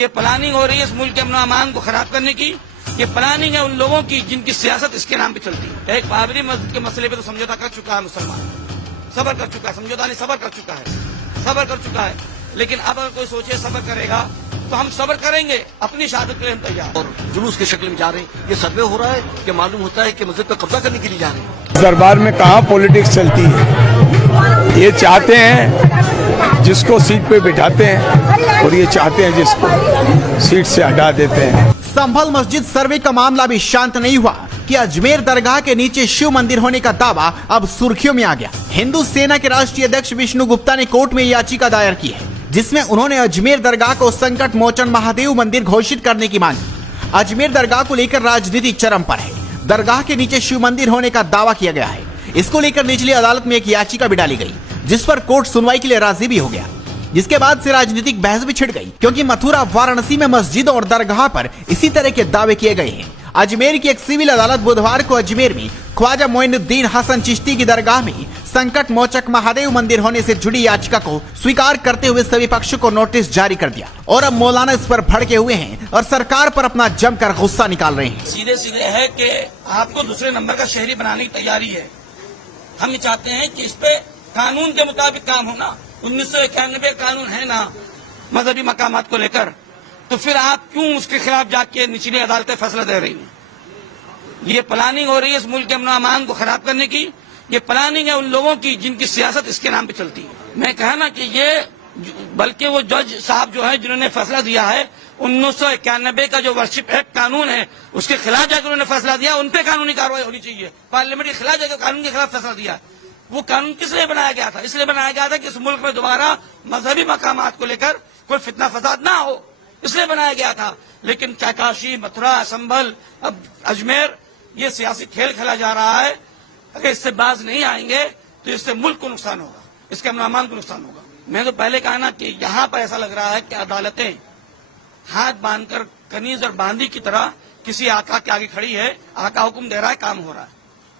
یہ پلاننگ ہو رہی ہے اس ملک کے امن و امان کو خراب کرنے کی. یہ پلاننگ ہے ان لوگوں کی جن کی سیاست اس کے نام پہ چلتی ہے. ایک بابری مسجد کے مسئلے پہ تو سمجھوتا کر چکا ہے مسلمان, صبر کر چکا ہے, سمجھوتا نہیں صبر کر چکا ہے. لیکن اب اگر کوئی سوچے صبر کرے گا تو ہم صبر کریں گے, اپنی شہادت کے لیے ہم تیار. اور جلوس کی شکل میں جا رہے ہیں. یہ سروے ہو رہا ہے کہ معلوم ہوتا ہے کہ مسجد پر قبضہ کرنے کے لیے جا رہے ہیں. دربار میں کہاں پولیٹکس چلتی ہے. یہ چاہتے ہیں جس کو سیٹ پہ بٹھاتے ہیں اور یہ چاہتے ہیں جس کو سیٹ سے ہٹا دیتے ہیں. سنبھل مسجد سروے کا معاملہ بھی شانت نہیں ہوا کہ اجمیر درگاہ کے نیچے شیو مندر ہونے کا دعویٰ اب سرخیوں میں آ گیا. ہندو سینا کے راشٹریہ ادھیکش وشنو گپتا نے کورٹ میں یاچیکا دائر کی ہے جس میں انہوں نے اجمیر درگاہ کو سنکٹ موچن مہادیو مندر گھوشت کرنے کی مانگ کی. اجمیر درگاہ کو لے کر راجنیتی چرم پر ہے. درگاہ کے نیچے شیو مندر ہونے کا دعویٰ کیا گیا ہے. اس کو لے کر نچلی عدالت میں ایک یاچیکا بھی ڈالی گئی جس پر کورٹ سنوائی کے لیے راضی بھی ہو گیا. جس کے بعد سے راجنیتک بحث بھی چھڑ گئی کیونکہ متھرا وارانسی میں مسجدوں اور درگاہ پر اسی طرح کے دعوے کیے گئے ہیں. اجمیر کی ایک سول عدالت بدھوار کو اجمیر میں خواجہ معین الدین حسن چشتی کی درگاہ میں سنکٹ موچک مہادیو مندر ہونے سے جڑی یاچیکا کو سویکار کرتے ہوئے سبھی پکشوں کو نوٹس جاری کر دیا اور اب مولانا اس پر بھڑکے ہوئے ہیں اور سرکار پر اپنا جم کر غصہ نکال رہے ہیں. سیدھے ہے کہ آپ کو دوسرے نمبر کا شہری بنانے کی تیاری ہے. ہم یہ چاہتے ہیں کہ اس پہ قانون کے مطابق کام ہونا. 1991 قانون ہے نا مذہبی مقامات کو لے کر, تو پھر آپ کیوں اس کے خلاف جا کے نچلی عدالتیں فیصلہ دے رہی ہیں. یہ پلاننگ ہو رہی ہے اس ملک کے امن و امان کو خراب کرنے کی. یہ پلاننگ ہے ان لوگوں کی جن کی سیاست اس کے نام پہ چلتی ہے. میں کہا نا کہ یہ بلکہ وہ جج صاحب جو ہے جنہوں نے فیصلہ دیا ہے 1991 کا جو ورشپ ایکٹ قانون ہے اس کے خلاف جا کے انہوں نے فیصلہ دیا, ان پہ قانونی کارروائی ہونی چاہیے. پارلیمنٹ کے خلاف جا کے قانون کے خلاف فیصلہ دیا. وہ قانون کس لیے بنایا گیا تھا؟ اس لیے بنایا گیا تھا کہ اس ملک میں دوبارہ مذہبی مقامات کو لے کر کوئی فتنہ فساد نہ ہو, اس لیے بنایا گیا تھا. لیکن کاشی, متھرا, سنبھل, اب اجمیر, یہ سیاسی کھیل کھیلا جا رہا ہے. اگر اس سے باز نہیں آئیں گے تو اس سے ملک کو نقصان ہوگا, اس کے امن و امان کو نقصان ہوگا. میں تو پہلے کہا نا کہ یہاں پر ایسا لگ رہا ہے کہ عدالتیں ہاتھ باندھ کر کنیز اور باندی کی طرح کسی آقا کے آگے کھڑی ہے. آقا حکم دے رہا ہے, کام ہو رہا ہے.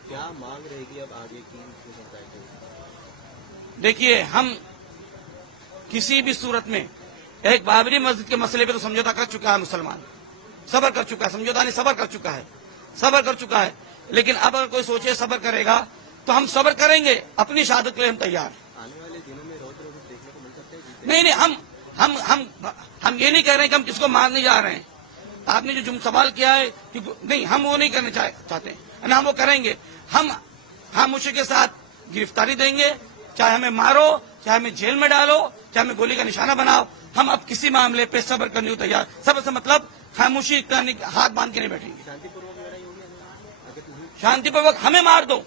کیا مانگ رہے گی اب آگے کی؟ دیکھیے, ہم کسی بھی صورت میں ایک بابری مسجد کے مسئلے پہ تو سمجھوتا کر چکا ہے مسلمان, صبر کر چکا ہے, سمجھوتا نہیں صبر کر چکا ہے. لیکن اب اگر کوئی سوچے صبر کرے گا تو ہم صبر کریں گے, اپنی شہادت کے لیے ہم تیار. آنے والے دنوں میں روز دیکھنے کو مل سکتے ہیں. نہیں, ہم یہ نہیں کہہ رہے کہ ہم کس کو مارنے جا رہے ہیں. آپ نے جو سوال کیا ہے کہ نہیں, ہم وہ نہیں کرنا چاہتے ہیں, نہ ہم وہ کریں گے. ہم خاموشی کے ساتھ گرفتاری دیں گے, چاہے ہمیں مارو, چاہے ہمیں جیل میں ڈالو, چاہے ہمیں گولی کا نشانہ بناؤ. ہم اب کسی معاملے پہ صبر کرنے کو تیار. صبر سے مطلب خاموشی کرنے, ہاتھ باندھ کے نہیں بیٹھیں گے. شانتی پوروک ہمیں مار دو,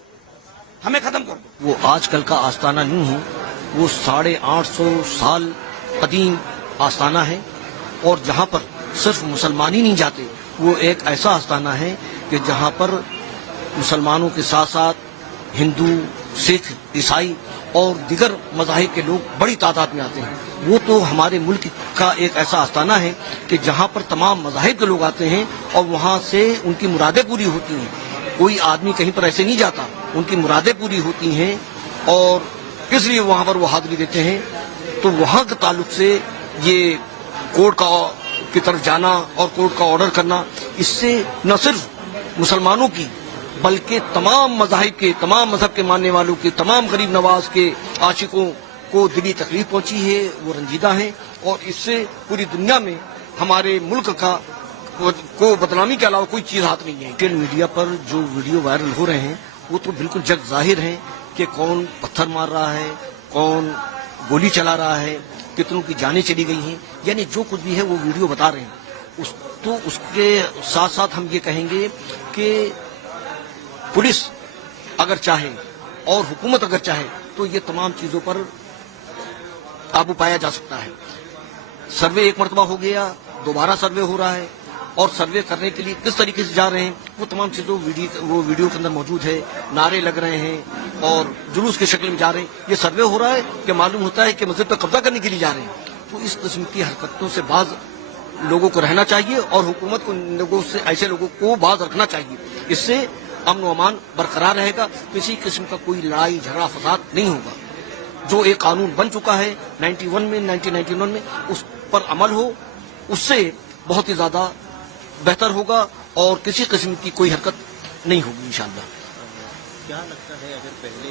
ہمیں ختم کر دو. وہ آج کل کا آستانہ نہیں ہے, وہ 850 سال قدیم آستانہ ہے. اور جہاں پر صرف مسلمان ہی نہیں جاتے, وہ ایک ایسا آستانہ ہے کہ جہاں پر مسلمانوں کے ساتھ ساتھ ہندو, سکھ, عیسائی اور دیگر مذاہب کے لوگ بڑی تعداد میں آتے ہیں. وہ تو ہمارے ملک کا ایک ایسا آستانہ ہے کہ جہاں پر تمام مذاہب کے لوگ آتے ہیں اور وہاں سے ان کی مرادیں پوری ہوتی ہیں. کوئی آدمی کہیں پر ایسے نہیں جاتا, ان کی مرادیں پوری ہوتی ہیں اور اس لیے وہاں پر وہ حاضری دیتے ہیں. تو وہاں کے تعلق سے یہ کورٹ کی طرف جانا اور کورٹ کا آرڈر کرنا, اس سے نہ صرف مسلمانوں کی بلکہ تمام مذاہب کے, تمام مذہب کے ماننے والوں کے, تمام غریب نواز کے عاشقوں کو دلی تکلیف پہنچی ہے. وہ رنجیدہ ہیں اور اس سے پوری دنیا میں ہمارے ملک کا کو بدنامی کے علاوہ کوئی چیز ہاتھ نہیں ہے. سوشل میڈیا پر جو ویڈیو وائرل ہو رہے ہیں وہ تو بالکل جگ ظاہر ہیں کہ کون پتھر مار رہا ہے, کون گولی چلا رہا ہے, کتنوں کی جانیں چلی گئی ہیں. یعنی جو کچھ بھی ہے وہ ویڈیو بتا رہے ہیں. تو اس کے ساتھ ساتھ ہم یہ کہیں گے کہ پولیس اگر چاہے اور حکومت اگر چاہے تو یہ تمام چیزوں پر قابو پایا جا سکتا ہے. سروے ایک مرتبہ ہو گیا, دوبارہ سروے ہو رہا ہے اور سروے کرنے کے لیے کس طریقے سے جا رہے ہیں وہ تمام چیزوں وہ ویڈیو کے اندر موجود ہے. نعرے لگ رہے ہیں اور جلوس کی شکل میں جا رہے ہیں. یہ سروے ہو رہا ہے کہ معلوم ہوتا ہے کہ مسجد پر قبضہ کرنے کے لیے جا رہے ہیں. تو اس قسم کی حرکتوں سے بعض لوگوں کو رہنا چاہیے اور حکومت کو ایسے لوگوں کو باز رکھنا چاہیے. اس سے امن و امان برقرار رہے گا. کسی قسم کا کوئی لڑائی جھگڑا فساد نہیں ہوگا. جو ایک قانون بن چکا ہے 1991 میں اس پر عمل ہو اس سے بہت ہی زیادہ بہتر ہوگا اور کسی قسم کی کوئی حرکت نہیں ہوگی انشاءاللہ۔ کیا لگتا ہے اگر پہلے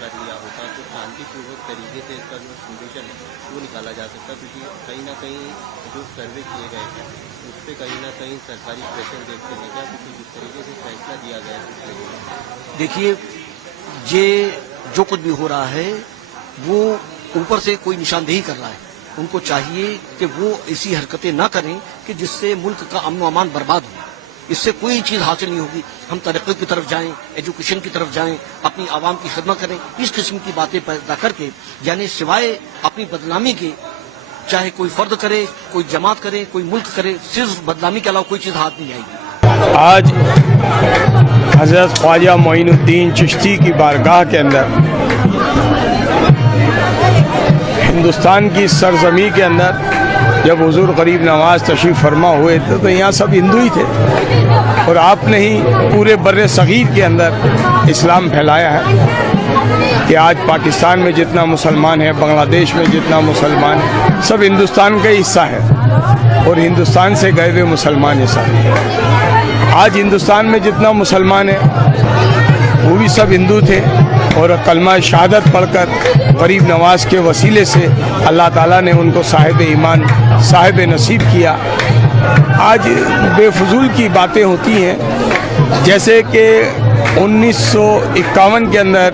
کر لیا ہوتا تو شانتی پوروک طریقے سے اس کا جو سولوشن ہے وہ نکالا جا سکتا، کیونکہ کہیں نہ کہیں جو سروے کیے گئے ہیں اس پہ کہیں نہ کہیں سرکاری پریشر دیکھتے ہیں کیا، کیونکہ جس طریقے سے فیصلہ دیا گیا ہے۔ دیکھیے یہ جو کچھ بھی ہو رہا ہے وہ اوپر سے کوئی نشاندہی کر رہا ہے، ان کو چاہیے کہ وہ ایسی حرکتیں نہ کریں کہ جس سے ملک کا امن و امان برباد ہو، اس سے کوئی چیز حاصل نہیں ہوگی۔ ہم ترقی کی طرف جائیں، ایجوکیشن کی طرف جائیں، اپنی عوام کی خدمت کریں، اس قسم کی باتیں پیدا کر کے یعنی سوائے اپنی بدنامی کے چاہے کوئی فرد کرے، کوئی جماعت کرے، کوئی ملک کرے، صرف بدنامی کے علاوہ کوئی چیز ہاتھ نہیں آئے گی۔ آج حضرت خواجہ معین الدین چشتی کی بارگاہ کے اندر ہندوستان کی سرزمین کے اندر جب حضور غریب نواز تشریف فرما ہوئے تھے تو یہاں سب ہندو ہی تھے، اور آپ نے ہی پورے بر صغیر کے اندر اسلام پھیلایا ہے کہ آج پاکستان میں جتنا مسلمان ہے، بنگلہ دیش میں جتنا مسلمان ہے، سب ہندوستان کا حصہ ہے اور ہندوستان سے گئے ہوئے مسلمان حصہ ہے۔ آج ہندوستان میں جتنا مسلمان ہے وہ بھی سب ہندو تھے، اور کلمہ شہادت پڑھ کر غریب نواز کے وسیلے سے اللہ تعالیٰ نے ان کو صاحب ایمان، صاحب نصیب کیا۔ آج بے فضول کی باتیں ہوتی ہیں، جیسے کہ 1951 کے اندر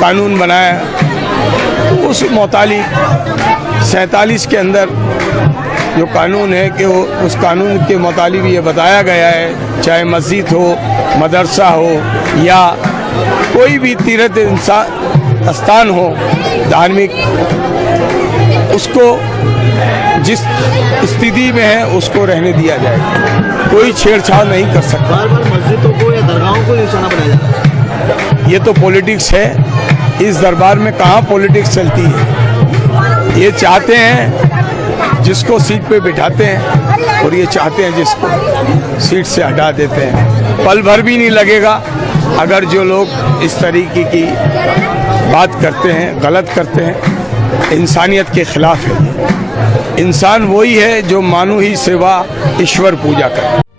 قانون بنایا، اس متعلق 47 کے اندر جو قانون ہے کہ وہ اس قانون کے متعلق یہ بتایا گیا ہے چاہے مسجد ہو، مدرسہ ہو یا کوئی بھی تیرتھ استان ہو دھارمک، اس کو جس استھتی میں ہے اس کو رہنے دیا جائے، کوئی چھیڑ چھاڑ نہیں کر سکتا۔ بار بار مسجدوں کو یا درگاہوں کو نشانہ بنایا جاتا ہے، یہ تو پولیٹکس ہے، اس دربار میں کہاں پولیٹکس چلتی ہے؟ یہ چاہتے ہیں جس کو سیٹ پہ بٹھاتے ہیں اور یہ چاہتے ہیں جس کو سیٹ سے ہٹا دیتے ہیں۔ پل بھر بھی نہیں لگے گا اگر جو لوگ اس طریقے کی بات کرتے ہیں، غلط کرتے ہیں، انسانیت کے خلاف ہے۔ انسان وہی ہے جو مانو ہی سوا ایشور پوجا کرے۔